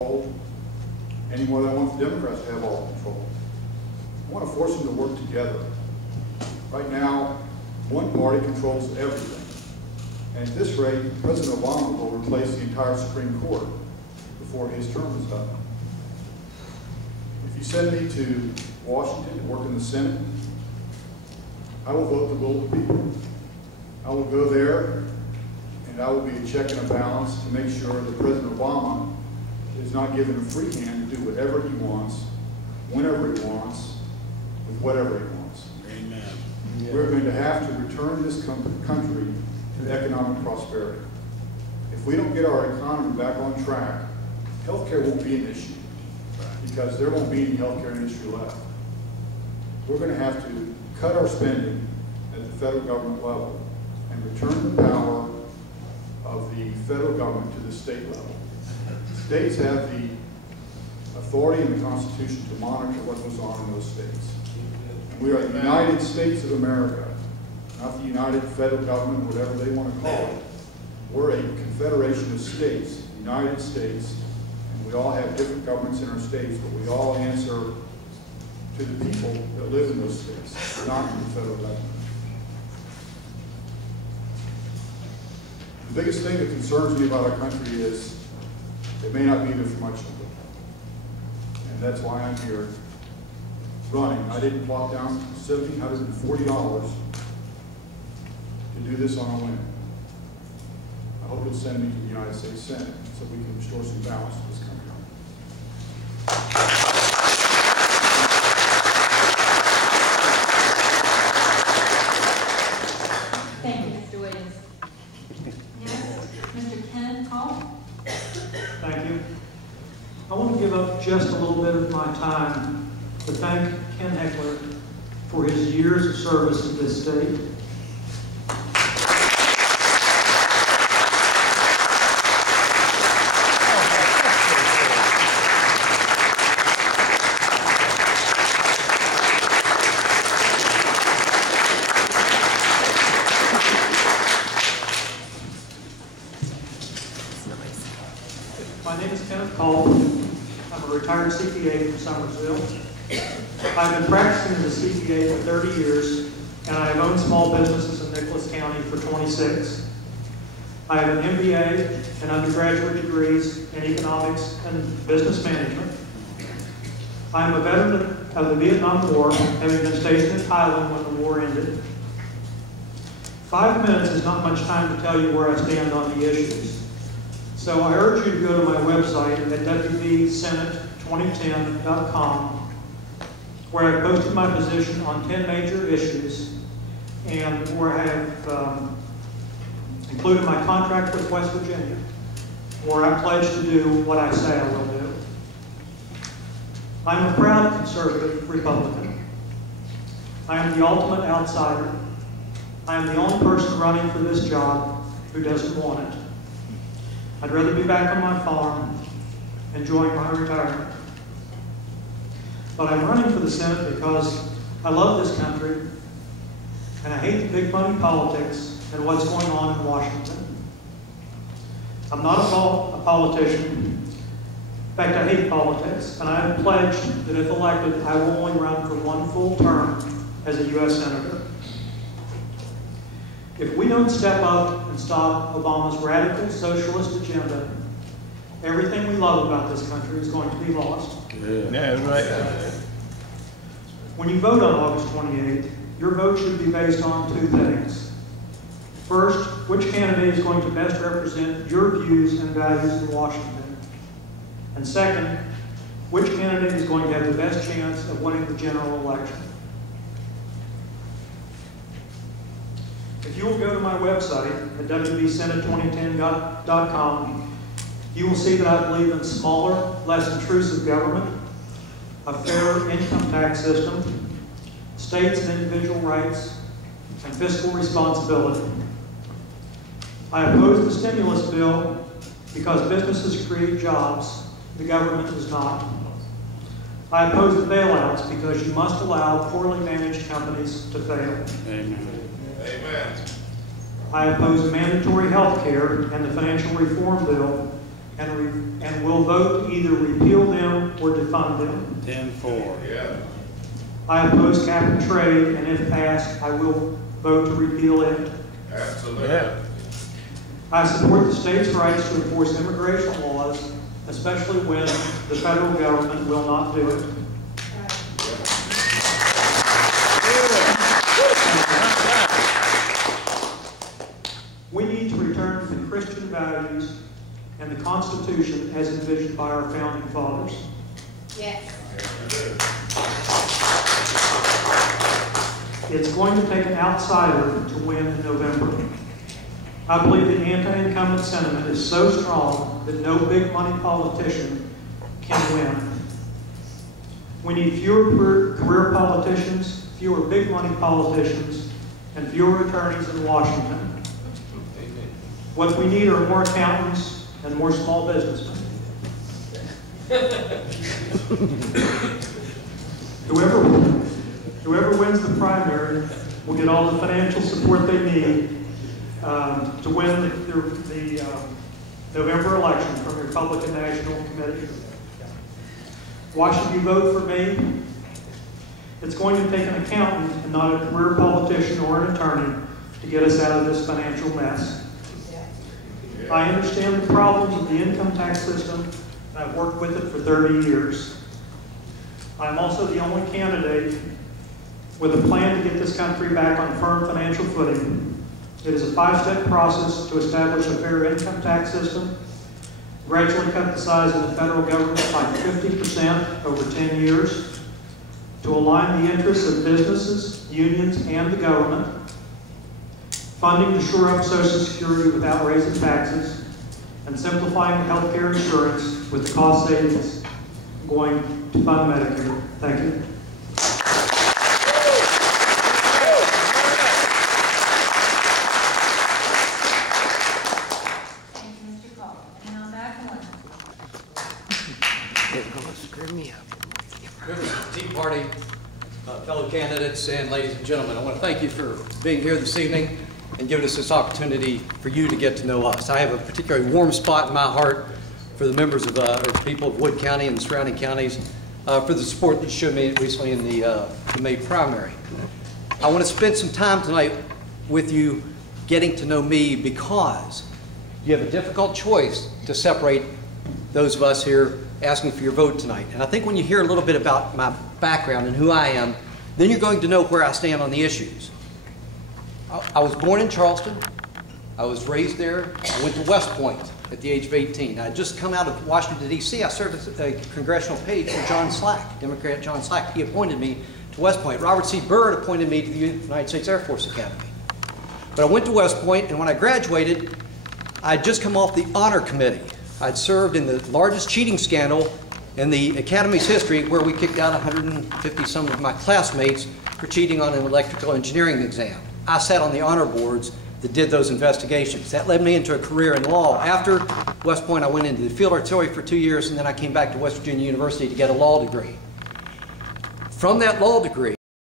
any more than I want the Democrats to have all control. I want to force them to work together. Right now, one party controls everything. And at this rate, President Obama will replace the entire Supreme Court before his term is up. If you send me to Washington to work in the Senate, I will vote the will of the people. I will go there, and I will be a check and a balance to make sure that President Obama is not given a free hand to do whatever he wants, whenever he wants, with whatever he wants. Amen. Yeah. We're going to have to return this country to economic prosperity. If we don't get our economy back on track, healthcare won't be an issue because there won't be any healthcare industry left. We're going to have to cut our spending at the federal government level and return the power of the federal government to the state level. States have the authority in the Constitution to monitor what goes on in those states. And we are the United States of America, not the United Federal Government, whatever they want to call it. We're a confederation of states, United States, and we all have different governments in our states, but we all answer to the people that live in those states, not to the federal government. The biggest thing that concerns me about our country is it may not be there for much longer. And that's why I'm here running. I didn't plop down $1,740 to do this on a whim. I hope you'll send me to the United States Senate so we can restore some balance to this country. Thank you, Mr. Williams. Next, Mr. Ken Hall. Thank you. I want to give up just a little bit of my time to thank Ken Heckler for his years of service to this state. I'm a retired CPA from Summersville. I've been practicing as a CPA for 30 years, and I have owned small businesses in Nicholas County for 26. I have an MBA and undergraduate degrees in economics and business management. I am a veteran of the Vietnam War, having been stationed in Thailand when the war ended. 5 minutes is not much time to tell you where I stand on the issues. So I urge you to go to my website at wvsenate2010.com, where I posted my position on 10 major issues and where I have included my contract with West Virginia, where I pledge to do what I say I will do. I'm a proud conservative Republican. I am the ultimate outsider. I am the only person running for this job who doesn't want it. I'd rather be back on my farm, enjoying my retirement. But I'm running for the Senate because I love this country, and I hate the big money politics and what's going on in Washington. I'm not a politician. In fact, I hate politics, and I have pledged that if elected, I will only run for one full term as a U.S. Senator. If we don't step up and stop Obama's radical socialist agenda, everything we love about this country is going to be lost. Yeah, that's right. When you vote on August 28th, your vote should be based on two things. First, which candidate is going to best represent your views and values in Washington? And second, which candidate is going to have the best chance of winning the general election? If you will go to my website at wvsenate2010.com, you will see that I believe in smaller, less intrusive government, a fair income tax system, states and individual rights, and fiscal responsibility. I oppose the stimulus bill because businesses create jobs, the government does not. I oppose the bailouts because you must allow poorly managed companies to fail. Amen. I oppose mandatory health care and the financial reform bill and will vote to either repeal them or defund them. 10-4. Yeah. I oppose cap and trade, and if passed, I will vote to repeal it. Absolutely. Yeah. I support the state's rights to enforce immigration laws, especially when the federal government will not do it. We need to return to the Christian values and the Constitution as envisioned by our founding fathers. Yes. It's going to take an outsider to win in November. I believe the anti-incumbent sentiment is so strong that no big money politician can win. We need fewer career politicians, fewer big money politicians, and fewer attorneys in Washington. What we need are more accountants and more small businessmen. Whoever wins the primary will get all the financial support they need to win the November election from the Republican National Committee. Why should you vote for me? It's going to take an accountant and not a career politician or an attorney to get us out of this financial mess. I understand the problems of the income tax system, and I've worked with it for 30 years. I'm also the only candidate with a plan to get this country back on firm financial footing. It is a 5-step process to establish a fair income tax system, gradually cut the size of the federal government by 50% over 10 years, to align the interests of businesses, unions, and the government, funding to shore up Social Security without raising taxes, and simplifying health care insurance with the cost savings going to fund Medicare. Thank you. Thank you, Mr. Cole. And now back on. It's gonna screw me up. Members of the Tea Party, fellow candidates, and ladies and gentlemen, I want to thank you for being here this evening and giving us this opportunity for you to get to know us. I have a particularly warm spot in my heart for the members of the people of Wood County and the surrounding counties for the support that you showed me recently in the May primary. I want to spend some time tonight with you getting to know me because you have a difficult choice to separate those of us here asking for your vote tonight. And I think when you hear a little bit about my background and who I am, then you're going to know where I stand on the issues. I was born in Charleston. I was raised there. I went to West Point at the age of 18. I had just come out of Washington, D.C. I served as a congressional page for John Slack, Democrat John Slack. He appointed me to West Point. Robert C. Byrd appointed me to the United States Air Force Academy. But I went to West Point, and when I graduated, I had just come off the honor committee. I'd served in the largest cheating scandal in the Academy's history, where we kicked out 150 some of my classmates for cheating on an electrical engineering exam. I sat on the honor boards that did those investigations. That led me into a career in law. After West Point, I went into the field artillery for 2 years, and then I came back to West Virginia University to get a law degree. From that law degree,